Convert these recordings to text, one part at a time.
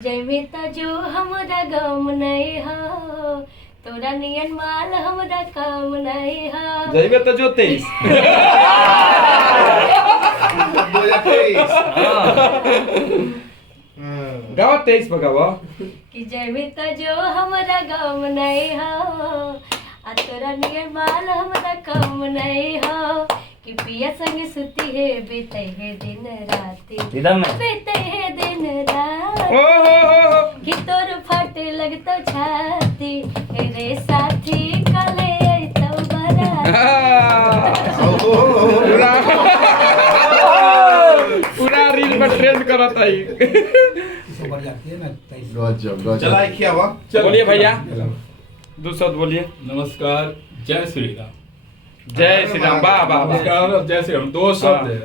जैमे त जो हमरा गम नहीं हो, तोरा नियन माल हमरा काम नहीं हो। जैमे त जो 23 गावा 23 बगावा कि जैमे त जो हमरा गम नहीं हो, आ तोरा नियन माल हमरा काम नहीं हो। कि पिया संग सुती है बीते है दिन राती, बीते है दिन राती। कि तोर फटे लगतो छाती, रे साथी कले तो बरा। पूरा रील में ट्रेंड करत आई। चला किया हुआ। बोलिए भैया, दो शब्द बोलिए। नमस्कार, जय श्री राम। जय श्री राम। वाह वाह वाह। नमस्कार और जय श्री राम, दो शब्द है।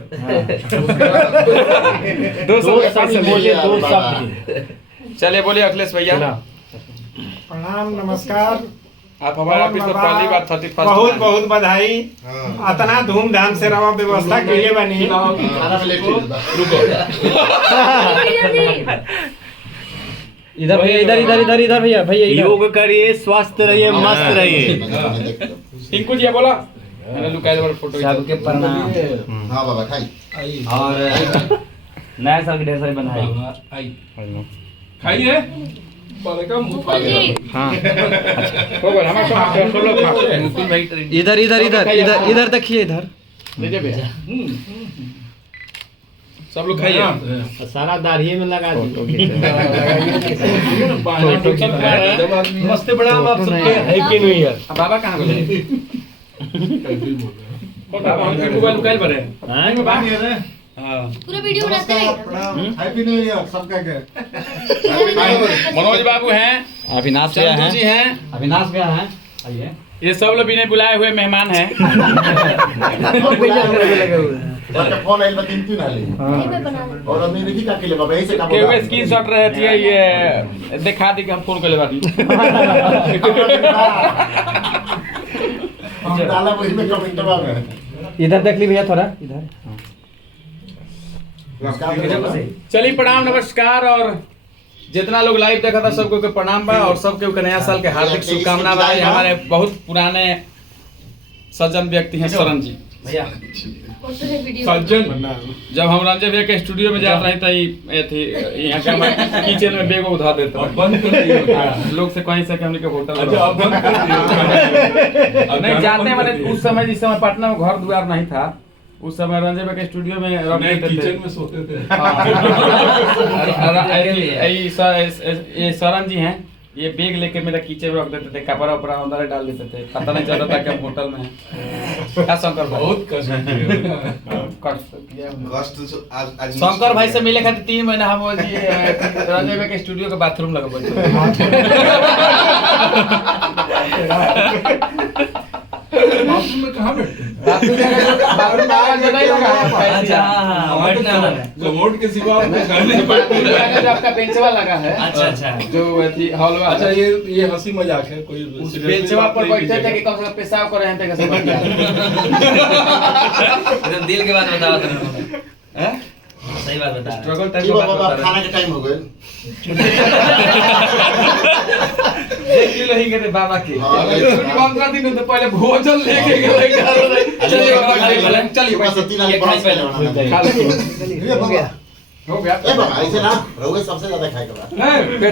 दो शब्द बोलिए, दो शब्द। चलिए बोलिए अखिलेश भैया। प्रणाम, नमस्कार। आप हमारे ऑफिस में पहली बार 31 बहुत बहुत बधाई। इतना धूमधाम से रवा व्यवस्था के लिए बनी। इधर भैया, इधर इधर इधर इधर भैया, भैया योग करिए, स्वस्थ रहिए, मस्त रहिए। टिंकू जी बोला। मैंने लुकाया वाला फोटो। सबके प्रणाम। हाँ बाबा खाई। और नया साल के ढेर सारे बधाई। खाइए। बड़का मुंह खा गया। हाँ, होगा हमारे साथ सोलो था। इधर इधर इधर इधर इधर देखिए, इधर लीजिए भैया। सब लोग खाइए। सारा दाढ़ी में लगा दी। नमस्ते, प्रणाम आप सबके। Happy new year. अब बाबा कहाँ बोले? बाबा हम मोबाइल लुकाए पड़े हैं। पूरा वीडियो बनाते हैं। हैप्पी न्यू ईयर सबका के। मनोज बाबू हैं, अविनाश भैया चंदू जी हैं, हैं, अविनाश भैया हैं। आइए। ये सब लोग बिना बुलाए हुए मेहमान हैं। फोन आइल बा 3 आले। मैं बना लूं। और अभी देखी का के लिए बाबा ऐसे का के वे स्क्रीनशॉट रहे थे, ये दिखा दी कि हम फोन कर ले बानी। हम डाला वही में कमेंटवा में। इधर देख ली भैया, थोड़ा इधर। चलिए प्रणाम नमस्कार। और जितना लोग लाइव देखा था सबको के प्रणाम बा, और सबके के नया साल के हार्दिक शुभकामना बा। हमारे बहुत पुराने सज्जन व्यक्ति हैं शरण जी भैया। फोटो है वीडियो। सज्जन जब हम रंजन भैया के स्टूडियो में जाते रहे थे, यहाँ का किचन में बेगो उठा देते अब बंद कर दिए। लोग से कहीं से कि हमने के होटल अच्छा, अब बंद कर दिए। नहीं जाते वाले उस समय, जिस समय पटना में घर द्वार नहीं था, उस समय रंजन भैया के स्टूडियो में रख नहीं, देते थे। किचन में सोते थे। ये शरण जी हैं, ये बैग लेके मेरा किचन में रख देते थे, कपड़ा उपड़ा अंदर डाल देते थे, पता नहीं चलता था कि हम होटल में हैं। क्या शंकर भाई? बहुत कष्ट किया। कष्ट किया हमने। कष्ट आज शंकर भाई से मिले खातिर 3 महीना हम वो जी रंजन भैया के स्टूडियो के बाथरूम लगा बैठे। बाथरूम में कहाँ बैठते हैं? बाथरूम में आवाज नहीं लगा है। अच्छा, हाँ, बैठना है। कमोड के सिवा आपने कहाँ नहीं बैठते? जो आपका बेंचवा लगा है, अच्छा अच्छा। जो थी हॉल वाला। अच्छा, ये हंसी मजाक है, कोई उस बेंचवा पर बैठे थे कि कम से कम पेशाब कर रहे थे कैसे बैठ गया। एकदम दिल के बात बताओ तुम। हैं? सही बात बता रहे स्ट्रगल टाइप की का बात बाबा बता खाना रहे के टाइम हो गए। देख ली रही गए बाबा के। हाँ। 15 दिन तो पहले भोजन लेके गए। चलिए चलिए बस 3 आले बड़ा पहले खा लो। हो गया। हो गया। ए बाबा ऐसे ना रहुए सबसे ज्यादा खाए के बाद। नहीं,